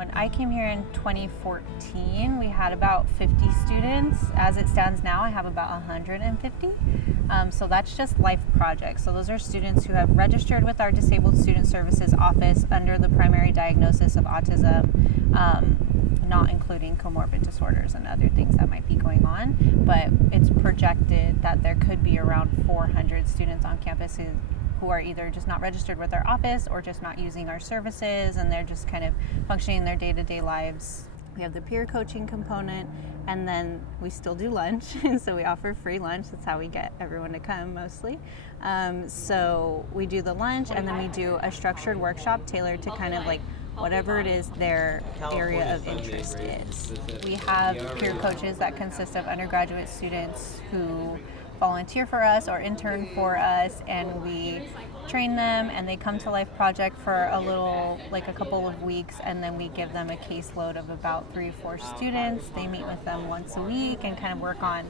When I came here in 2014, we had about 50 students. As it stands now, I have about 150. So that's just life projects. So those are students who have registered with our Disabled Student Services office under the primary diagnosis of autism, not including comorbid disorders and other things that might be going on. But it's projected that there could be around 400 students on campus who are either just not registered with our office or just not using our services, and they're just kind of functioning their day-to-day lives. We have the peer coaching component, and then we still do lunch. So we offer free lunch. That's how we get everyone to come mostly. So we do the lunch, and then we do a structured workshop tailored to kind of like whatever it is their area of interest is. We have peer coaches that consist of undergraduate students who volunteer for us or intern for us, and we train them, and they come to Life Project for a couple of weeks, and then we give them a caseload of about 3 or 4 students. They meet with them once a week and kind of work on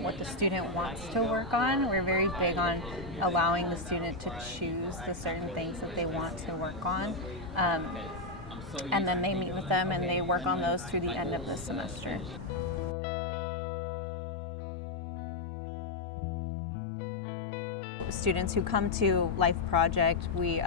what the student wants to work on. We're very big on allowing the student to choose the certain things that they want to work on. And then they meet with them and they work on those through the end of the semester. Students who come to Life Project, we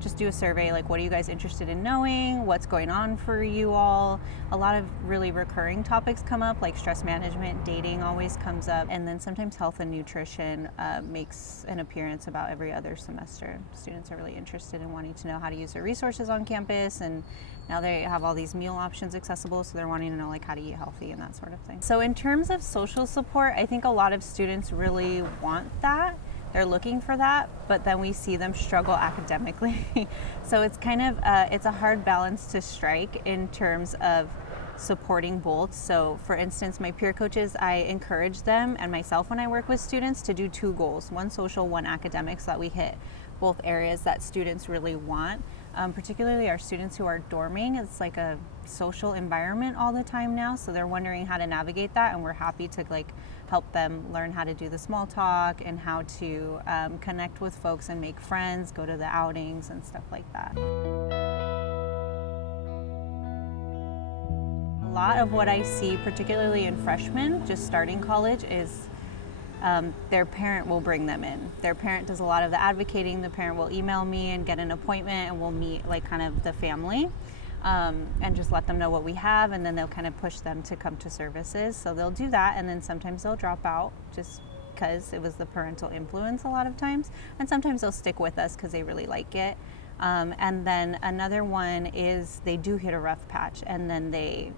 just do a survey, like what are you guys interested in knowing, what's going on for you all. A lot of really recurring topics come up, like stress management, dating always comes up, and then sometimes health and nutrition makes an appearance about every other semester. Students are really interested in wanting to know how to use their resources on campus, and now they have all these meal options accessible, so they're wanting to know like how to eat healthy and that sort of thing. So in terms of social support, I think a lot of students really want that. They're looking for that, but then we see them struggle academically. So it's kind of, it's a hard balance to strike in terms of supporting both. So for instance, my peer coaches, I encourage them and myself when I work with students to do 2 goals, one social, one academic, so that we hit both areas that students really want. Particularly our students who are dorming, it's like a social environment all the time now, so they're wondering how to navigate that, and we're happy to like help them learn how to do the small talk and how to connect with folks and make friends, go to the outings and stuff like that. A lot of what I see, particularly in freshmen just starting college, is their parent will bring them in. Their parent does a lot of the advocating. The parent will email me and get an appointment, and we'll meet like kind of the family and just let them know what we have, and then they'll kind of push them to come to services. So they'll do that, and then sometimes they'll drop out just because it was the parental influence a lot of times, and sometimes they'll stick with us because they really like it. And then another one is they do hit a rough patch, and then they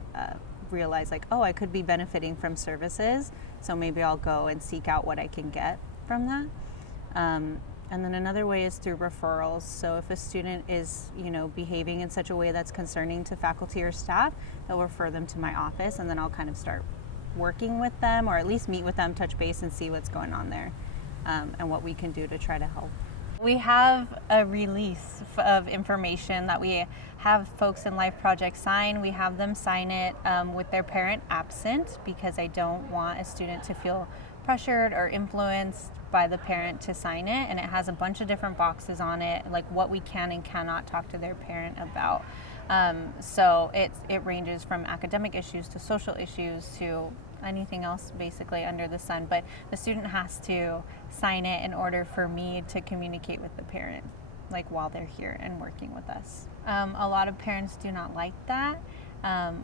realize like, oh, I could be benefiting from services, so maybe I'll go and seek out what I can get from that. And then another way is through referrals. So if a student is, behaving in such a way that's concerning to faculty or staff, they'll refer them to my office, and then I'll kind of start working with them, or at least meet with them, touch base, and see what's going on there, and what we can do to try to help. We have a release of information that we have folks in Life Project sign. We have them sign it with their parent absent, because I don't want a student to feel pressured or influenced by the parent to sign it. And it has a bunch of different boxes on it, like what we can and cannot talk to their parent about. So it ranges from academic issues to social issues to anything else basically under the sun, but the student has to sign it in order for me to communicate with the parent, like while they're here and working with us. A lot of parents do not like that.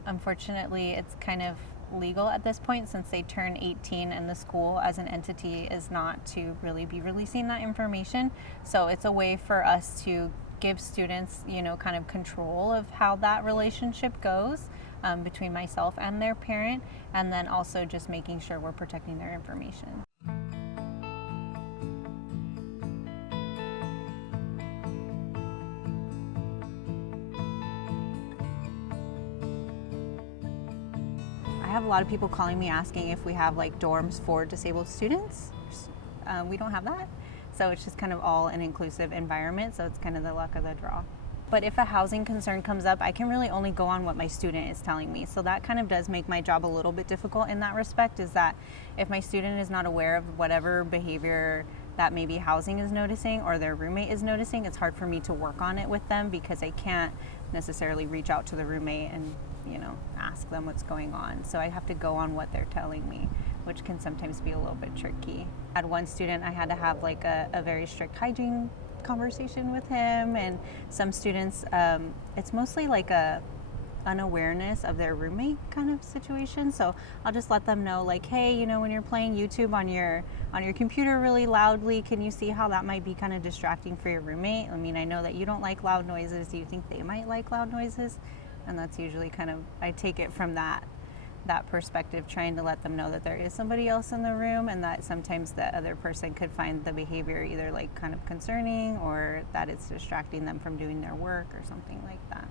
Unfortunately, it's kind of legal at this point since they turn 18 and the school as an entity is not to really be releasing that information. So it's a way for us to give students, kind of control of how that relationship goes between myself and their parent, and then also just making sure we're protecting their information. I have a lot of people calling me asking if we have like dorms for disabled students. We don't have that. So it's just kind of all an inclusive environment, so it's kind of the luck of the draw. But if a housing concern comes up, I can really only go on what my student is telling me. So that kind of does make my job a little bit difficult in that respect, is that if my student is not aware of whatever behavior that maybe housing is noticing or their roommate is noticing, it's hard for me to work on it with them because I can't necessarily reach out to the roommate and, you know, ask them what's going on. So I have to go on what they're telling me, which can sometimes be a little bit tricky. I had one student, I had to have like a very strict hygiene conversation with him, and some students, it's mostly like a unawareness of their roommate kind of situation. So I'll just let them know, like, hey, you know, when you're playing YouTube on your computer really loudly, can you see how that might be kind of distracting for your roommate? I mean, I know that you don't like loud noises. Do you think they might like loud noises? And that's usually kind of, I take it from that perspective, trying to let them know that there is somebody else in the room, and that sometimes the other person could find the behavior either like kind of concerning, or that it's distracting them from doing their work or something like that.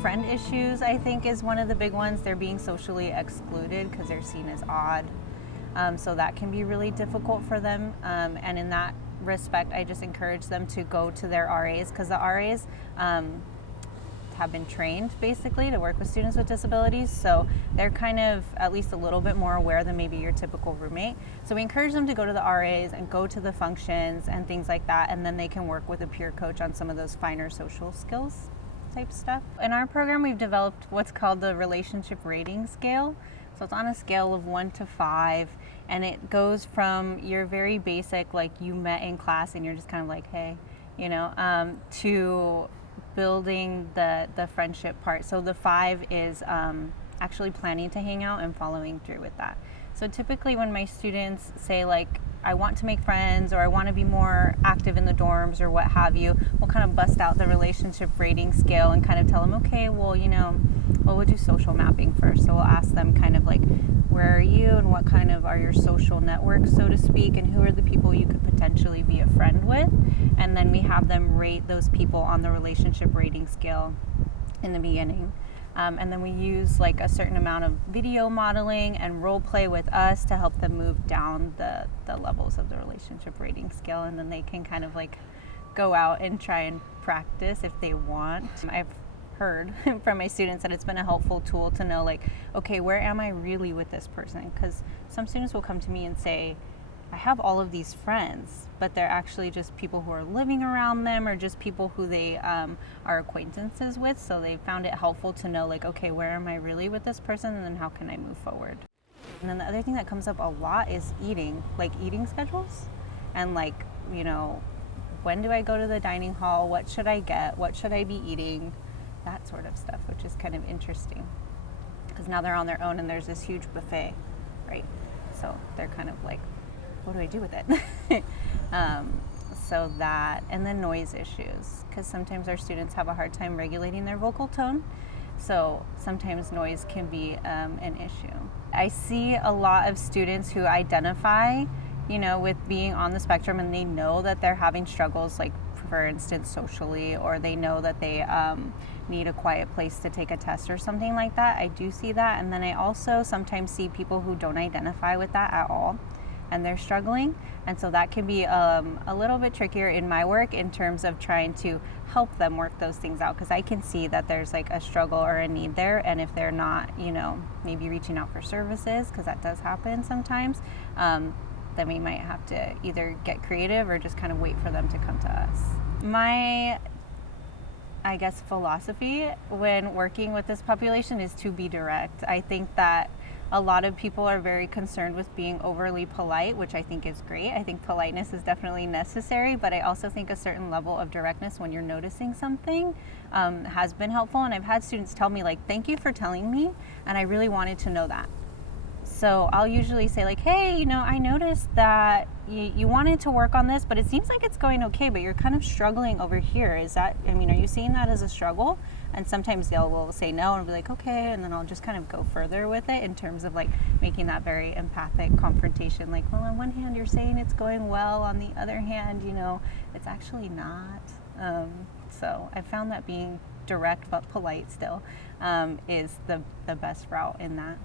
Friend issues, I think, is one of the big ones. They're being socially excluded because they're seen as odd. So that can be really difficult for them. And in that respect, I just encourage them to go to their RAs, because the RAs have been trained basically to work with students with disabilities. So they're kind of at least a little bit more aware than maybe your typical roommate. So we encourage them to go to the RAs and go to the functions and things like that. And then they can work with a peer coach on some of those finer social skills type stuff. In our program, we've developed what's called the relationship rating scale. So it's on a scale of 1 to 5, and it goes from your very basic, like you met in class and you're just kind of like, hey, you know, to building the friendship part. So the 5 is actually planning to hang out and following through with that. So typically when my students say, like, I want to make friends, or I want to be more active in the dorms, or what have you, we'll kind of bust out the relationship rating scale and kind of tell them, okay, well, you know, we'll do social mapping first. So we'll ask them kind of like, where are you and what kind of are your social networks, so to speak, and who are the people you could potentially be a friend with? And then we have them rate those people on the relationship rating scale in the beginning. And then we use like a certain amount of video modeling and role play with us to help them move down the levels of the relationship rating scale. And then they can kind of like go out and try and practice if they want. I've heard from my students that it's been a helpful tool to know, like, okay, where am I really with this person? Because some students will come to me and say, I have all of these friends, but they're actually just people who are living around them, or just people who they are acquaintances with. So they found it helpful to know, like, okay, where am I really with this person, and then how can I move forward? And then the other thing that comes up a lot is eating, like eating schedules, and like, you know, when do I go to the dining hall? What should I get? What should I be eating? That sort of stuff, which is kind of interesting, because now they're on their own and there's this huge buffet, right? So they're kind of like, what do I do with it? So that, and then noise issues, because sometimes our students have a hard time regulating their vocal tone. So sometimes noise can be an issue. I see a lot of students who identify, you know, with being on the spectrum, and they know that they're having struggles, like for instance socially, or they know that they need a quiet place to take a test or something like that. I do see that. And then I also sometimes see people who don't identify with that at all, and they're struggling. And so that can be a little bit trickier in my work in terms of trying to help them work those things out, because I can see that there's like a struggle or a need there, and if they're not, you know, maybe reaching out for services, because that does happen sometimes, then we might have to either get creative or just kind of wait for them to come to us. My, I guess, philosophy when working with this population is to be direct. I think that a lot of people are very concerned with being overly polite, which I think is great. I think politeness is definitely necessary, but I also think a certain level of directness when you're noticing something has been helpful. And I've had students tell me, like, thank you for telling me, and I really wanted to know that. So I'll usually say, like, hey, you know, I noticed that you wanted to work on this, but it seems like it's going okay, but you're kind of struggling over here. Is that, I mean, are you seeing that as a struggle? And sometimes will say no, and be like, okay, and then I'll just kind of go further with it in terms of like making that very empathic confrontation. Like, well, on one hand, you're saying it's going well. On the other hand, you know, it's actually not. So I found that being direct but polite still is the best route in that.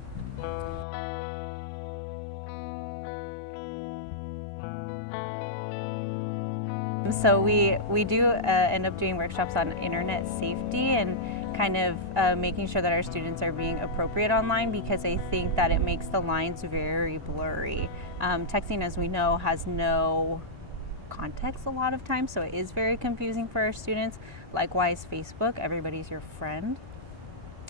So we do end up doing workshops on internet safety, and kind of making sure that our students are being appropriate online, because I think that it makes the lines very blurry. Texting, as we know, has no context a lot of times, so it is very confusing for our students. Likewise, Facebook, everybody's your friend,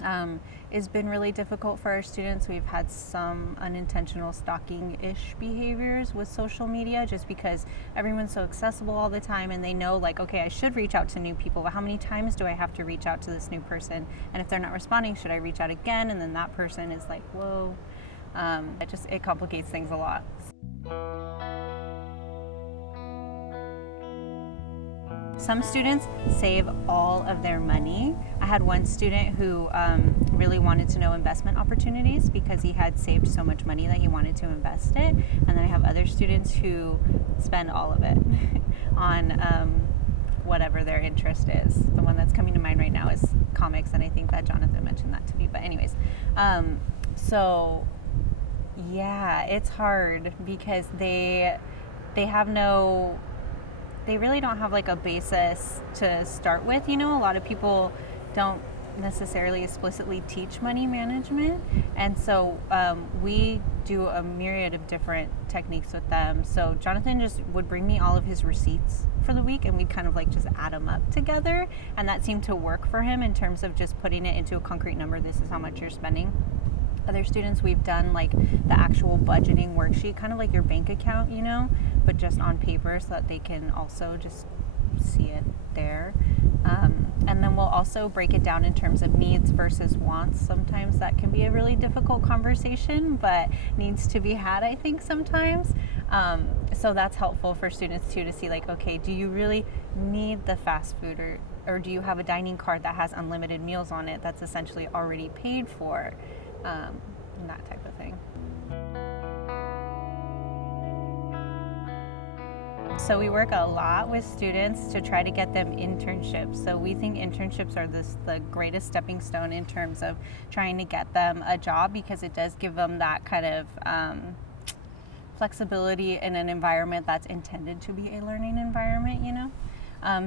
has been really difficult for our students. We've had some unintentional stalking-ish behaviors with social media, just because everyone's so accessible all the time, and they know, like, okay, I should reach out to new people, but how many times do I have to reach out to this new person? And if they're not responding, should I reach out again? And then that person is like, whoa. It complicates things a lot. Some students save all of their money. I had one student who really wanted to know investment opportunities because he had saved so much money that he wanted to invest it. And then I have other students who spend all of it on whatever their interest is. The one that's coming to mind right now is comics, and I think that Jonathan mentioned that to me. But anyways, so yeah, it's hard because they really don't have like a basis to start with. You know, a lot of people don't necessarily explicitly teach money management, and so we do a myriad of different techniques with them. So Jonathan just would bring me all of his receipts for the week, and we'd kind of like just add them up together, and that seemed to work for him in terms of just putting it into a concrete number. This is how much you're spending. Other students, we've done like the actual budgeting worksheet, kind of like your bank account, you know, but just on paper, so that they can also just see it there. And then we'll also break it down in terms of needs versus wants. Sometimes that can be a really difficult conversation, but needs to be had, I think, sometimes. So that's helpful for students too, to see like, okay, do you really need the fast food, or do you have a dining card that has unlimited meals on it that's essentially already paid for? And that type of thing. So we work a lot with students to try to get them internships. So we think internships are the greatest stepping stone in terms of trying to get them a job, because it does give them that kind of flexibility in an environment that's intended to be a learning environment, you know?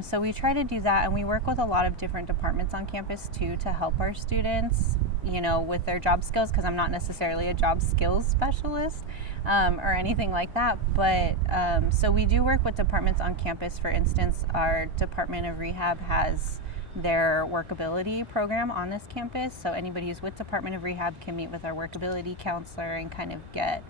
So we try to do that, and we work with a lot of different departments on campus too to help our students, you know, with their job skills, because I'm not necessarily a job skills specialist or anything like that. But so we do work with departments on campus. For instance, our Department of Rehab has their workability program on this campus. So anybody who's with Department of Rehab can meet with our workability counselor and kind of get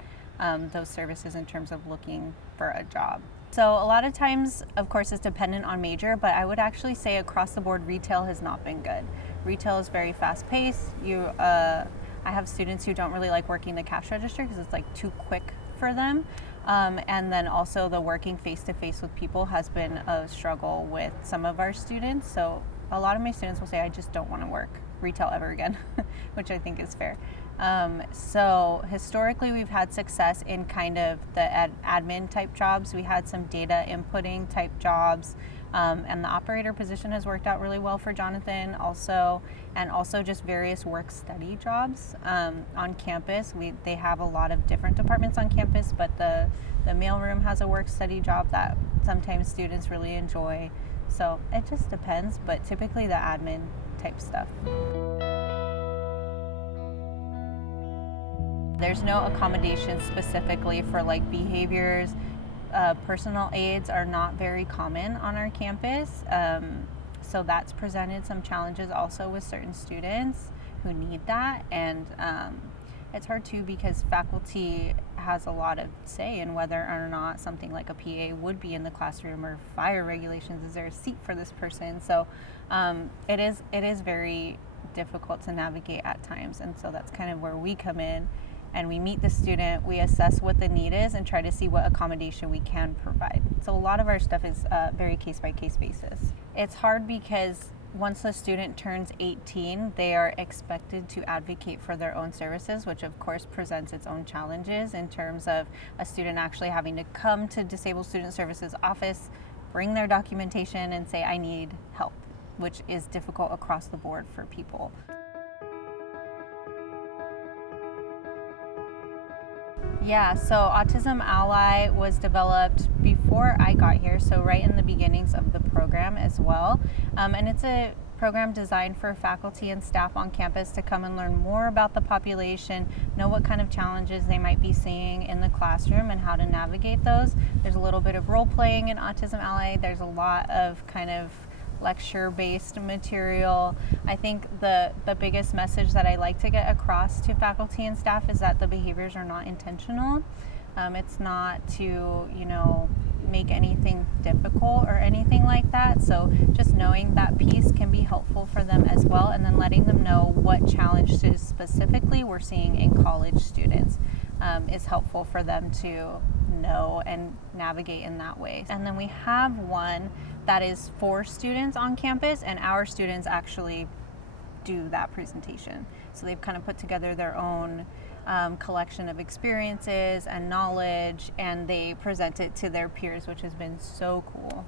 those services in terms of looking for a job. So a lot of times, of course, it's dependent on major, but I would actually say across the board, retail has not been good. Retail is very fast paced. I have students who don't really like working the cash register because it's like too quick for them. And then also the working face to face with people has been a struggle with some of our students. So a lot of my students will say, I just don't want to work retail ever again, which I think is fair. So historically, we've had success in kind of the admin type jobs. We had some data inputting type jobs, and the operator position has worked out really well for Jonathan also, and also just various work study jobs on campus. They have a lot of different departments on campus, but the mailroom has a work study job that sometimes students really enjoy. So it just depends, but typically the admin type stuff. There's no accommodation specifically for like behaviors. Personal aids are not very common on our campus. So that's presented some challenges also with certain students who need that. And it's hard too, because faculty has a lot of say in whether or not something like a PA would be in the classroom, or fire regulations, is there a seat for this person? So it is very difficult to navigate at times. And so that's kind of where we come in. And we meet the student, we assess what the need is, and try to see what accommodation we can provide. So a lot of our stuff is very case-by-case basis. It's hard because once the student turns 18, they are expected to advocate for their own services, which of course presents its own challenges in terms of a student actually having to come to Disabled Student Services office, bring their documentation, and say, I need help, which is difficult across the board for people. Yeah, so Autism Ally was developed before I got here, so right in the beginnings of the program as well. And program designed for faculty and staff on campus to come and learn more about the population, know what kind of challenges they might be seeing in the classroom and how to navigate those. There's a little bit of role playing in Autism Ally. There's a lot of kind of lecture-based material. I think the biggest message that I like to get across to faculty and staff is that the behaviors are not intentional. It's not to, make anything difficult or anything like that. So just knowing that piece can be helpful for them as well, and then letting them know what challenges specifically we're seeing in college students is helpful for them to know and navigate in that way. And then we have one that is for students on campus, and our students actually do that presentation. So they've kind of put together their own collection of experiences and knowledge, and they present it to their peers, which has been so cool.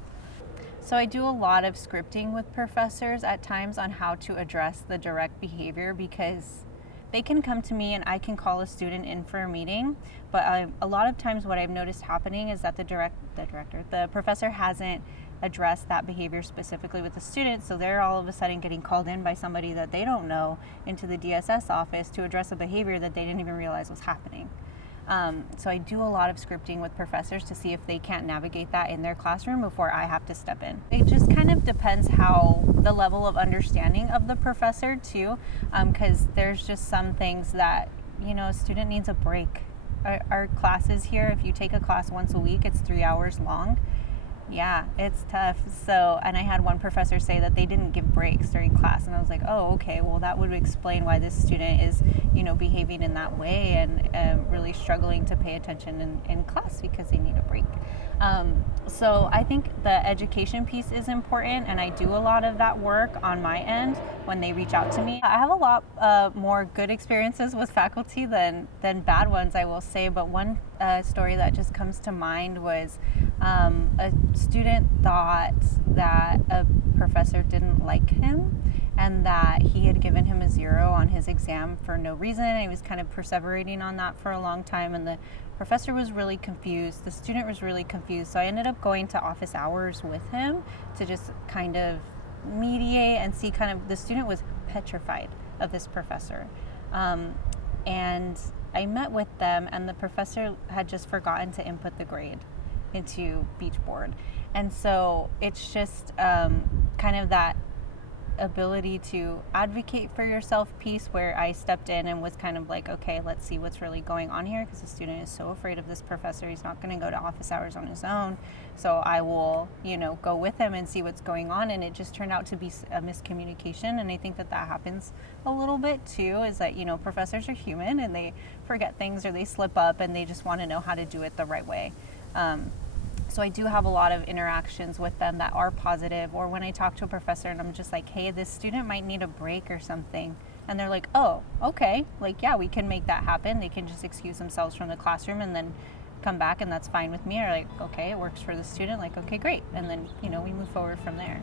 So I do a lot of scripting with professors at times on how to address the direct behavior, because they can come to me and I can call a student in for a meeting, but a lot of times what I've noticed happening is that the professor hasn't addressed that behavior specifically with the student, so they're all of a sudden getting called in by somebody that they don't know into the DSS office to address a behavior that they didn't even realize was happening. So I do a lot of scripting with professors to see if they can't navigate that in their classroom before I have to step in. It just kind of depends how the level of understanding of the professor too, because there's just some things that, a student needs a break. Our classes here, if you take a class once a week, it's 3 hours long. Yeah, it's tough. So, and I had one professor say that they didn't give breaks during class, and I was like, oh, okay, well, that would explain why this student is, behaving in that way and really struggling to pay attention in class because they need a break. So I think the education piece is important, and I do a lot of that work on my end when they reach out to me. I have a lot more good experiences with faculty than bad ones, I will say, but one story that just comes to mind was a student thought that a professor didn't like him and that he had given him a 0 on his exam for no reason. And he was kind of perseverating on that for a long time, and the professor was really confused. The student was really confused. So I ended up going to office hours with him to just kind of mediate and see the student was petrified of this professor. And I met with them, and the professor had just forgotten to input the grade into Beachboard. And so it's just kind of that ability to advocate for yourself piece where I stepped in and was kind of like, okay, let's see what's really going on here, because the student is so afraid of this professor. He's not going to go to office hours on his own. So I will, go with him and see what's going on. And it just turned out to be a miscommunication. And I think that happens a little bit too, is that, professors are human and they forget things or they slip up and they just want to know how to do it the right way. So I do have a lot of interactions with them that are positive, or when I talk to a professor and I'm just like, hey, this student might need a break or something, and they're like, oh, okay, yeah, we can make that happen. They can just excuse themselves from the classroom and then come back, and that's fine with me. Or like, okay, it works for the student, okay, great. And then, we move forward from there.